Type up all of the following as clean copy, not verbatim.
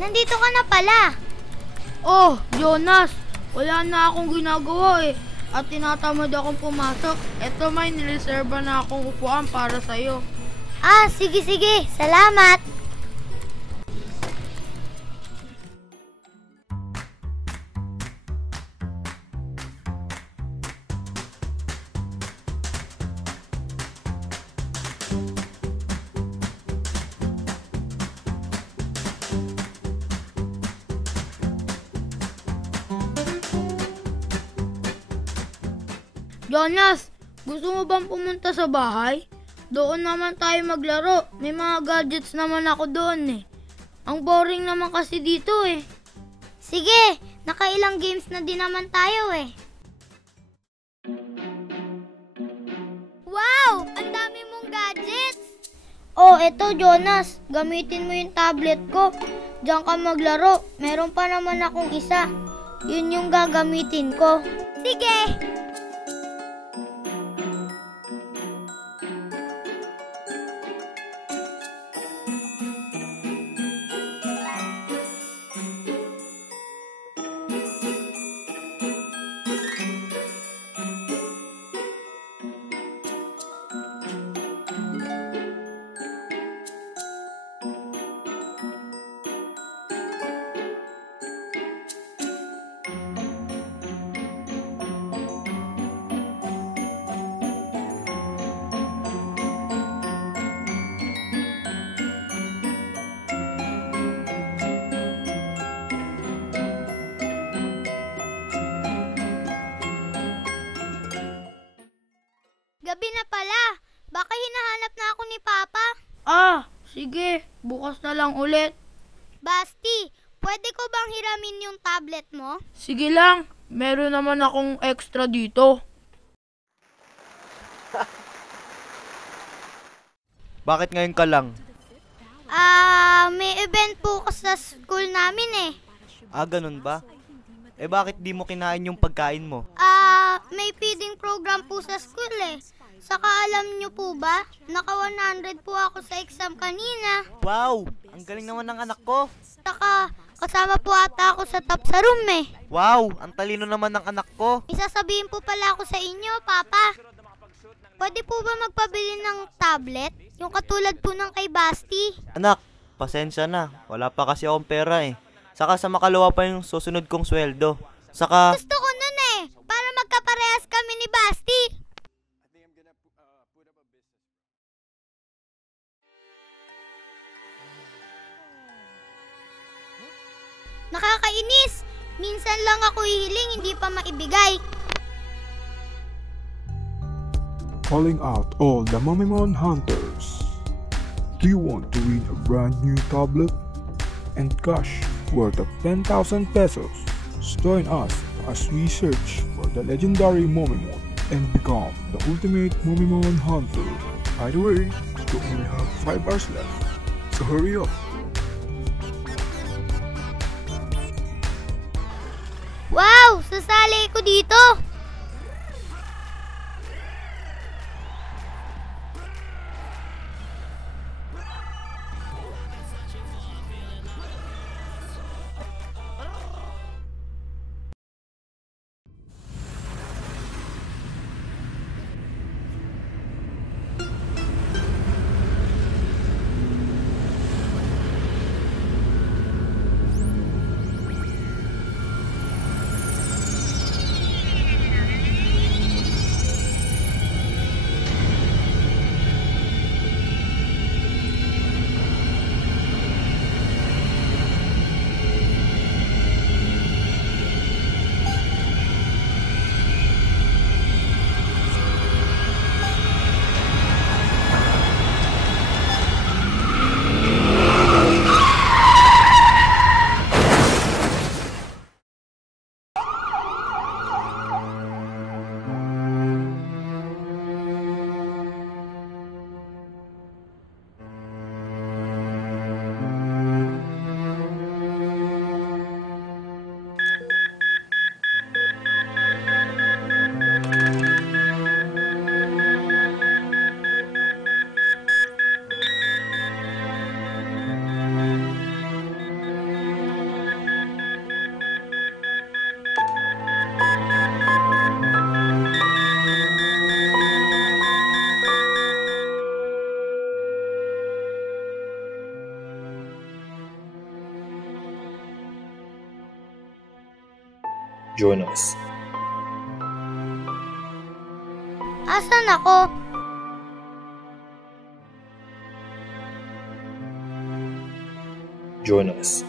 Nandito ka na pala. Oh, Jonas, wala na akong ginagawa eh. At tinatamad akong pumasok. Eto, may nireserba na akong upuan para sa'yo. Ah, sige. Salamat. Jonas, gusto mo bang pumunta sa bahay? Doon naman tayo maglaro. May mga gadgets naman ako doon eh. Ang boring naman kasi dito eh. Sige, nakailang games na din naman tayo eh. Wow! Ang dami mong gadgets! Oh, eto Jonas. Gamitin mo yung tablet ko. Diyan ka maglaro. Meron pa naman akong isa. Yun yung gagamitin ko. Sige! Gabi na pala. Baka hinahanap na ako ni Papa. Ah, sige. Bukas na lang ulit. Basti, pwede ko bang hiramin yung tablet mo? Sige lang. Meron naman akong extra dito. Bakit ngayon ka lang? May event po sa school namin eh. Ah, ganun ba? Eh bakit di mo kinain yung pagkain mo? May feeding program po sa school eh. Saka alam nyo po ba, naka 100 po ako sa exam kanina. Wow! Ang galing naman ng anak ko. Saka Kasama po ata ako sa top sa room eh. Wow, ang talino naman ng anak ko. May sasabihin po pala ako sa inyo, Papa. Pwede po ba magpabili ng tablet? Yung katulad po ng kay Basti. Anak, pasensya na. Wala pa kasi akong pera eh. Saka sa makalawa pa yung susunod kong sweldo. Saka, Gusto ko nun eh, para magkaparehas kami ni Basti. Nakakainis. Minsan lang ako hihiling, hindi pa maibigay. Calling out all the Momemon hunters. Do you want to win a brand new tablet and cash worth of 10,000 pesos? Join us as we search for the legendary Momemon and become the ultimate Momemon hunter. By the way, you only have 5 hours left, so hurry up. Wow! Sasali ko dito! Jonas. Asan ako? Jonas.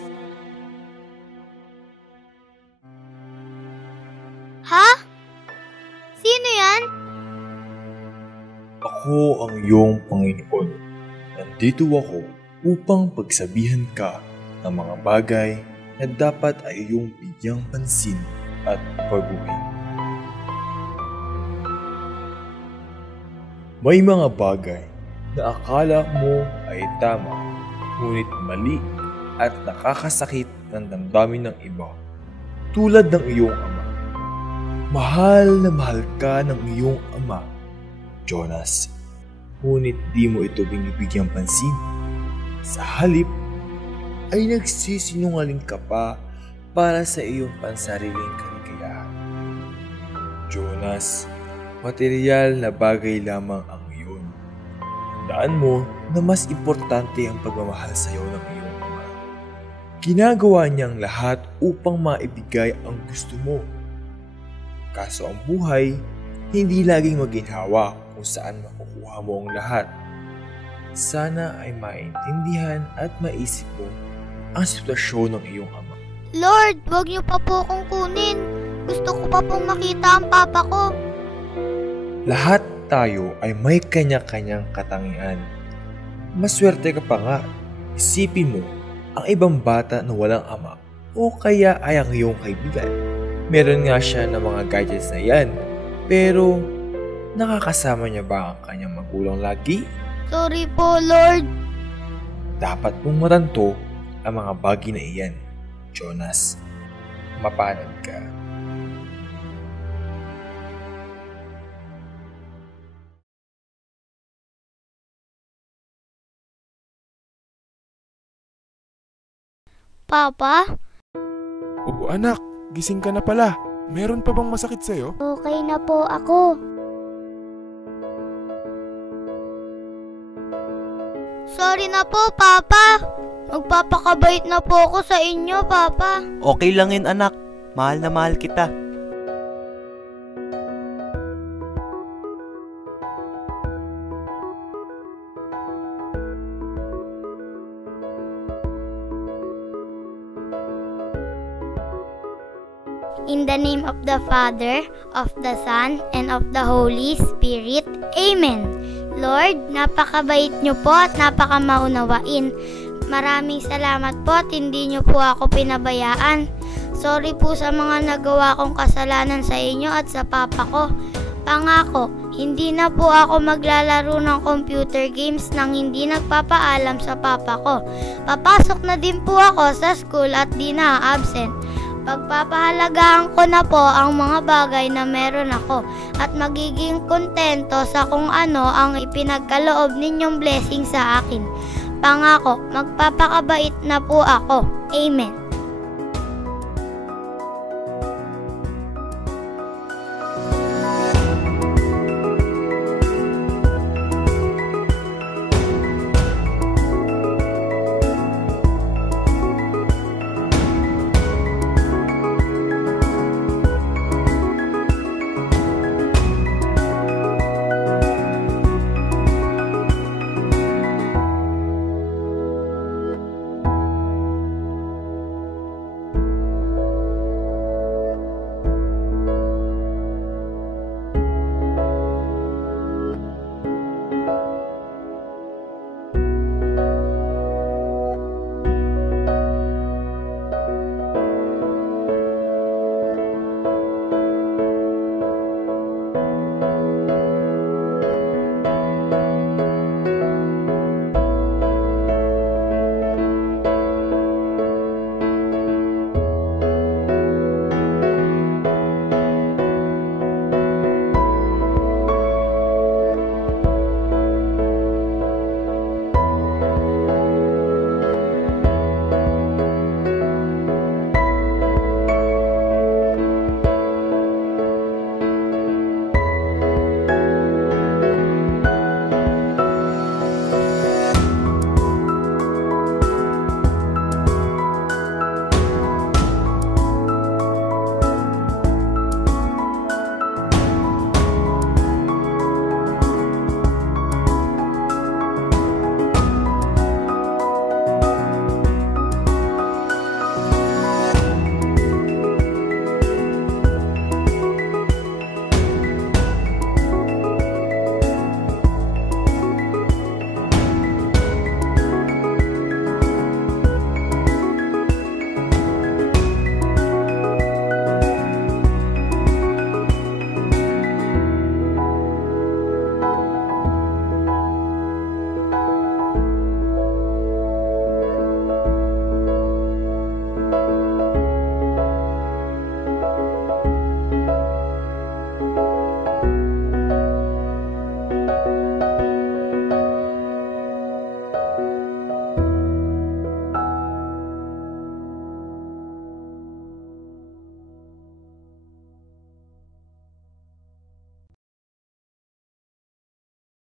Ha? Sino yan? Ako ang iyong Panginoon. Nandito ako upang pagsabihan ka ng mga bagay na dapat ay iyong bigyang pansin at baguhin. May mga bagay na akala mo ay tama, ngunit mali at nakakasakit ng damdamin ng iba, tulad ng iyong ama. Mahal na mahal ka ng iyong ama, Jonas, ngunit di mo ito binibigyang pansin. Sa halip, ay nagsisinungaling ka pa para sa iyong pansariling kaligayahan. Jonas, material na bagay lamang ang iyon. Tandaan mo na mas importante ang pagmamahal sa iyo ng iyong ama. Ginagawa niyang lahat upang maibigay ang gusto mo. Kaso ang buhay, hindi laging maginhawa kung saan makukuha mo ang lahat. Sana ay maintindihan at maisip mo ang sitwasyon ng iyong ama. Lord, huwag niyo pa po akong kunin. Gusto ko pa pong makita ang papa ko. Lahat tayo ay may kanya-kanyang katangian. Maswerte ka pa nga. Isipin mo, ang ibang bata na walang ama o kaya ay ang iyong kaibigan. Meron nga siya ng mga gadgets na yan, pero nakakasama niya ba ang kanyang magulang lagi? Sorry po, Lord. Dapat mong matanto ang mga bagay na iyan, Jonas. Mapalad ka. Papa? Oo anak, gising ka na pala. Meron pa bang masakit sa'yo? Okay na po ako. Sorry na po, Papa. Magpapakabait na po ako sa inyo, Papa. Okay lang yun anak, mahal na mahal kita. In the name of the Father, of the Son, and of the Holy Spirit. Amen. Lord, napakabait niyo po at napakamaunawain. Maraming salamat po at hindi niyo po ako pinabayaan. Sorry po sa mga nagawa kong kasalanan sa inyo at sa papa ko. Pangako, hindi na po ako maglalaro ng computer games nang hindi nagpapaalam sa papa ko. Papasok na din po ako sa school at di na-absent. Pagpapahalagaan ko na po ang mga bagay na meron ako at magiging kontento sa kung ano ang ipinagkaloob ninyong blessing sa akin. Pangako, magpapakabait na po ako. Amen.